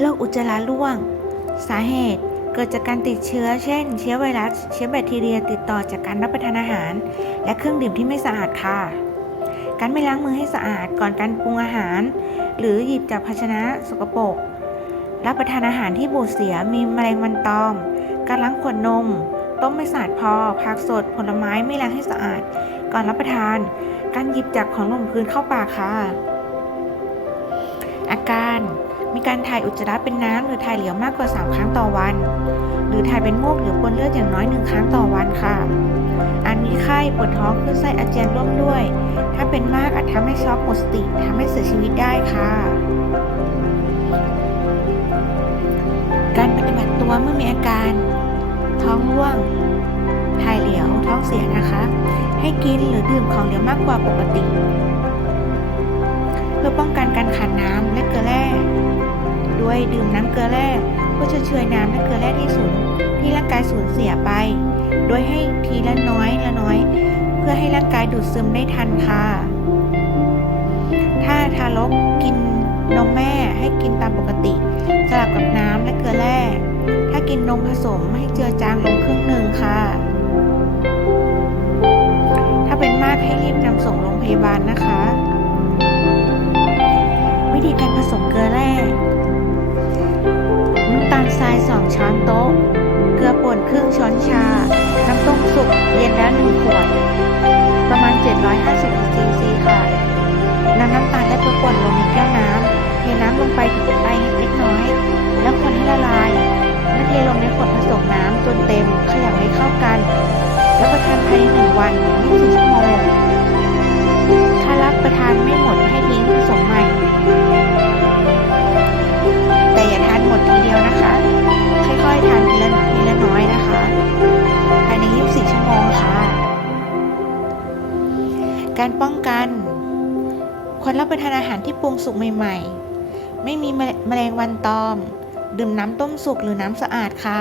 โรคอุจจาระร่วง สาเหตุเกิดจากการติดเชื้อ เช่น เชื้อไวรัส เชื้อแบคทีเรียติดต่อจากการรับประทานอาหาร และเครื่องดื่มที่ไม่สะอาดค่ะ การไม่ล้างมือให้สะอาดก่อนการปรุงอาหาร หรือหยิบจากภาชนะสกปรก รับประทานอาหารที่บูดเสียมีแมลงวันตอม การล้างขวดนม ต้มไม่สะอาดพอ ผักสด ผลไม้ไม่ล้างให้สะอาด ก่อนรับประทาน การหยิบจับของลงพื้นเข้าปากค่ะ อาการ มีการถ่ายอุจจาระเป็นน้ำหรือถ่ายเหลวมากกว่า 3 ครั้งต่อวัน หรือถ่ายเป็นมูกหรือปนเลือดอย่างน้อย 1 ครั้งต่อวันค่ะ อาจมีไข้ปวดท้องคลื่นไส้อาเจียนร่วมด้วย ถ้าเป็นมากอาจทำให้ช็อกหมดสติทำให้เสียชีวิตได้ค่ะ การปฏิบัติตัวเมื่อมีอาการ ท้องร่วง ถ่ายเหลวท้องเสียนะคะ ให้กินหรือดื่มของเหลวมากกว่าปกติ เพื่อป้องกันการขาดน้ำและเกลือแร่ ด้วยดื่มน้ำเกลือแร่เพื่อชดเชยน้ำและเกลือแร่ที่สูญที่ร่างกายสูญเสียไป โดยให้ทีละน้อยละน้อย เพื่อให้ร่างกายดูดซึมได้ทันค่ะ ถ้าทารกกินนมแม่ให้กินตามปกติ สลับกับน้ำและเกลือแร่ ถ้ากินนมผสมให้เจือจางลงครึ่งหนึ่งค่ะ ถ้าเป็นมากให้รีบนำส่งโรงพยาบาลนะคะ วิธีการผสมเกลือแร่ สองช้อนโต๊ะ เกลือป่นครึ่งช้อนชา การป้องกัน ควรรับประทานอาหารที่ปรุงสุกใหม่ๆ ไม่มีแมลงวันตอม ดื่มน้ำต้มสุกหรือน้ำสะอาดค่ะ